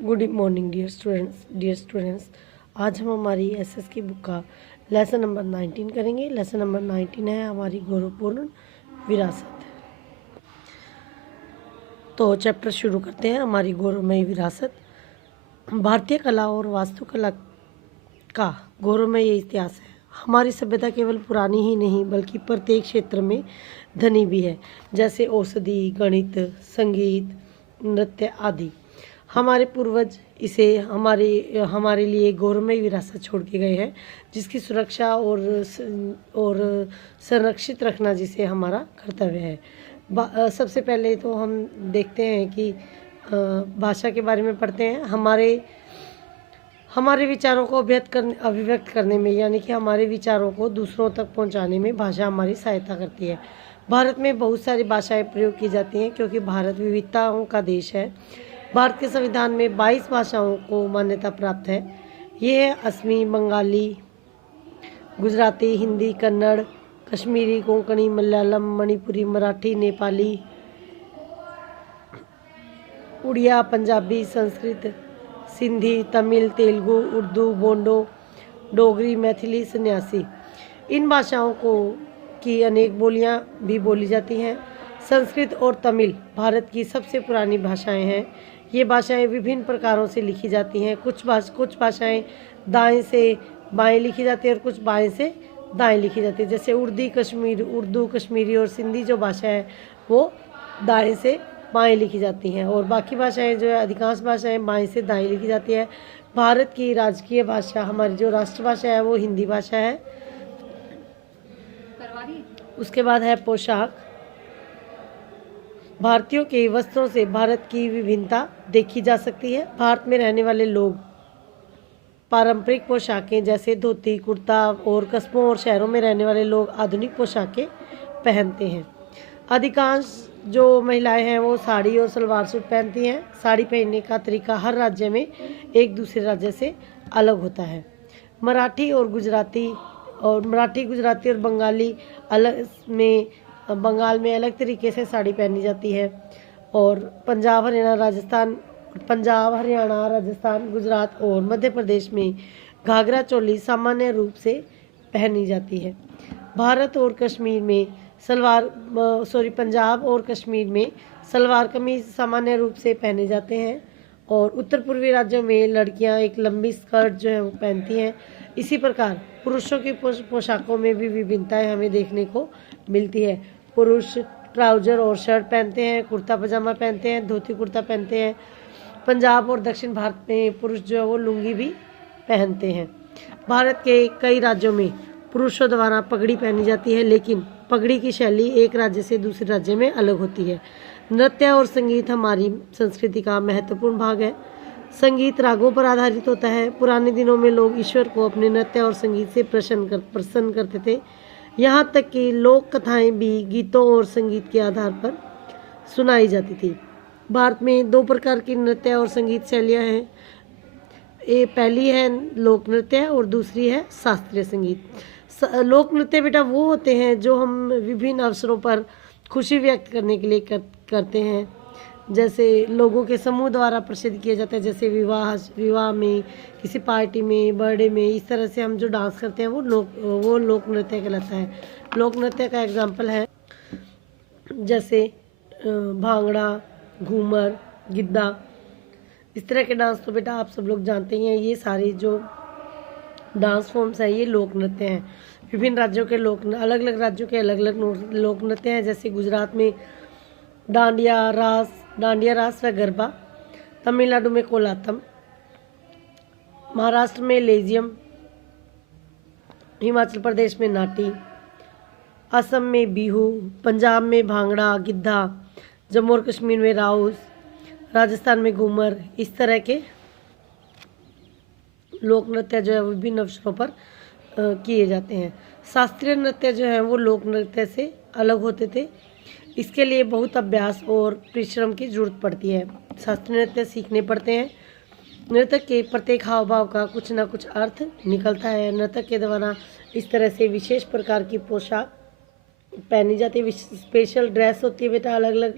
Good morning dear students. आज हम हमारी एसएस की बुक का लेसन नंबर 19 करेंगे। लेसन नंबर 19 है हमारी गौरवपूर्ण विरासत। तो चैप्टर शुरू करते हैं। हमारी गौरवमयी विरासत। भारतीय कला और वास्तुकला का गौरवमय इतिहास है। हमारी सभ्यता केवल पुरानी ही नहीं बल्कि प्रत्येक क्षेत्र में धनी भी है, जैसे औषधि, गणित, संगीत, नृत्य आदि। हमारे पूर्वज इसे हमारे लिए गौरवमय विरासत छोड़ के गए हैं, जिसकी सुरक्षा और संरक्षित रखना जिसे हमारा कर्तव्य है। सबसे पहले तो हम देखते हैं कि भाषा के बारे में पढ़ते हैं। हमारे विचारों को अभिव्यक्त करने में, यानी कि हमारे विचारों को दूसरों तक पहुंचाने में भाषा हमारी सहायता करती है। भारत में बहुत सारी भाषाएं प्रयोग की जाती हैं क्योंकि भारत विविधताओं का देश है। भारत के संविधान में 22 भाषाओं को मान्यता प्राप्त है। ये है असमी, बंगाली, गुजराती, हिंदी, कन्नड़, कश्मीरी, कोंकणी, मलयालम, मणिपुरी, मराठी, नेपाली, उड़िया, पंजाबी, संस्कृत, सिंधी, तमिल, तेलुगु, उर्दू, बोंडो, डोगरी, मैथिली, सन्यासी। इन भाषाओं की अनेक बोलियां भी बोली जाती हैं। संस्कृत और तमिल भारत की सबसे पुरानी भाषाएं हैं। ये भाषाएं विभिन्न प्रकारों से लिखी जाती हैं। कुछ भाषाएं दाएं से बाएं लिखी जाती है और कुछ बाएं से दाएं लिखी जाती है। जैसे उर्दू, कश्मीरी और सिंधी जो भाषा है वो दाएं से बाएं लिखी जाती हैं, और बाकी भाषाएं जो है, अधिकांश भाषाएं बाएं से दाएं लिखी जाती है। भारत की राजकीय भाषा, हमारी जो राष्ट्रभाषा है वो हिंदी भाषा है। उसके बाद है पोशाक। भारतीयों के वस्त्रों से भारत की विभिन्नता देखी जा सकती है। भारत में रहने वाले लोग पारंपरिक पोशाकें जैसे धोती, कुर्ता, और कस्बों और शहरों में रहने वाले लोग आधुनिक पोशाकें पहनते हैं। अधिकांश जो महिलाएं हैं वो साड़ी और सलवार सूट पहनती हैं। साड़ी पहनने का तरीका हर राज्य में एक दूसरे राज्य से अलग होता है। मराठी, गुजराती और बंगाली बंगाल में अलग तरीके से साड़ी पहनी जाती है। और पंजाब, हरियाणा, राजस्थान, गुजरात और मध्य प्रदेश में घाघरा चोली सामान्य रूप से पहनी जाती है। पंजाब और कश्मीर में सलवार कमीज सामान्य रूप से पहने जाते हैं, और उत्तर पूर्वी राज्यों में लड़कियां एक लंबी स्कर्ट जो है वो पहनती हैं। इसी प्रकार पुरुषों की पोशाकों में भी विभिन्नताएं हमें देखने को मिलती है। पुरुष ट्राउजर और शर्ट पहनते हैं, कुर्ता पजामा पहनते हैं, धोती कुर्ता पहनते हैं। पंजाब और दक्षिण भारत में पुरुष जो है वो लुंगी भी पहनते हैं। भारत के कई राज्यों में पुरुषों द्वारा पगड़ी पहनी जाती है, लेकिन पगड़ी की शैली एक राज्य से दूसरे राज्य में अलग होती है। नृत्य और संगीत हमारी संस्कृति का महत्वपूर्ण भाग है। संगीत रागों पर आधारित होता है। पुराने दिनों में लोग ईश्वर को अपने नृत्य और संगीत से प्रसन्न करते थे। यहाँ तक कि लोक कथाएं भी गीतों और संगीत के आधार पर सुनाई जाती थी। भारत में 2 प्रकार की नृत्य और संगीत शैलियाँ हैं। पहली है लोक नृत्य और दूसरी है शास्त्रीय संगीत। लोक नृत्य बेटा वो होते हैं जो हम विभिन्न अवसरों पर खुशी व्यक्त करने के लिए करते हैं। जैसे लोगों के समूह द्वारा प्रसिद्ध किया जाता है, जैसे विवाह में, किसी पार्टी में, बर्थडे में, इस तरह से हम जो डांस करते हैं वो लोक नृत्य कहलाता है। लोक नृत्य का एग्जाम्पल है जैसे भांगड़ा, घूमर, गिद्दा। इस तरह के डांस तो बेटा आप सब लोग जानते ही हैं। ये सारी जो डांस फॉर्म्स हैं ये लोक नृत्य हैं। विभिन्न राज्यों के अलग अलग राज्यों के अलग अलग लोक नृत्य हैं। जैसे गुजरात में डांडिया रास व गरबा, तमिलनाडु में कोलातम, महाराष्ट्र में लेजियम, हिमाचल प्रदेश में नाटी, असम में बिहू, पंजाब में भांगड़ा, गिद्धा, जम्मू और कश्मीर में राउस, राजस्थान में घूमर। इस तरह के लोक नृत्य जो है विभिन्न अवसरों पर किए जाते हैं। शास्त्रीय नृत्य जो है वो लोक नृत्य से अलग होते थे। इसके लिए बहुत अभ्यास और परिश्रम की जरूरत पड़ती है। शास्त्रीय नृत्य सीखने पड़ते हैं। नृतक के प्रत्येक हाव भाव का कुछ ना कुछ अर्थ निकलता है। नृतक के द्वारा इस तरह से विशेष प्रकार की पोशाक पहनी जाती है। स्पेशल ड्रेस होती है बेटा अलग अलग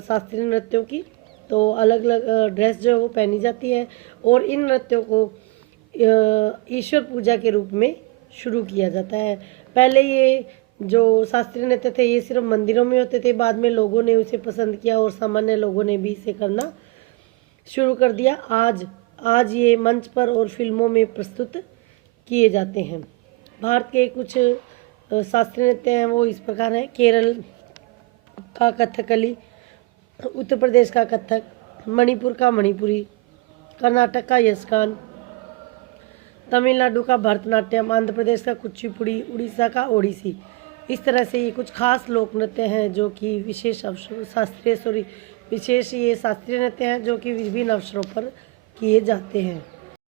शास्त्रीय नृत्यों की। तो अलग अलग ड्रेस जो है वो पहनी जाती है और इन नृत्यों को ईश्वर पूजा के रूप में शुरू किया जाता है। पहले ये जो शास्त्रीय नृत्य थे ये सिर्फ मंदिरों में होते थे, बाद में लोगों ने उसे पसंद किया और सामान्य लोगों ने भी इसे करना शुरू कर दिया। आज ये मंच पर और फिल्मों में प्रस्तुत किए जाते हैं। भारत के कुछ शास्त्रीय नृत्य हैं वो इस प्रकार हैं। केरल का कथकली, उत्तर प्रदेश का कथक, मणिपुर का मणिपुरी, कर्नाटक का यक्षगान, तमिलनाडु का भरतनाट्यम, आंध्र प्रदेश का कुचिपुड़ी, उड़ीसा का ओडिसी। इस तरह से ये कुछ खास लोक नृत्य हैं जो कि विशेष शास्त्रीय नृत्य हैं जो कि विभिन्न अवसरों पर किए जाते हैं।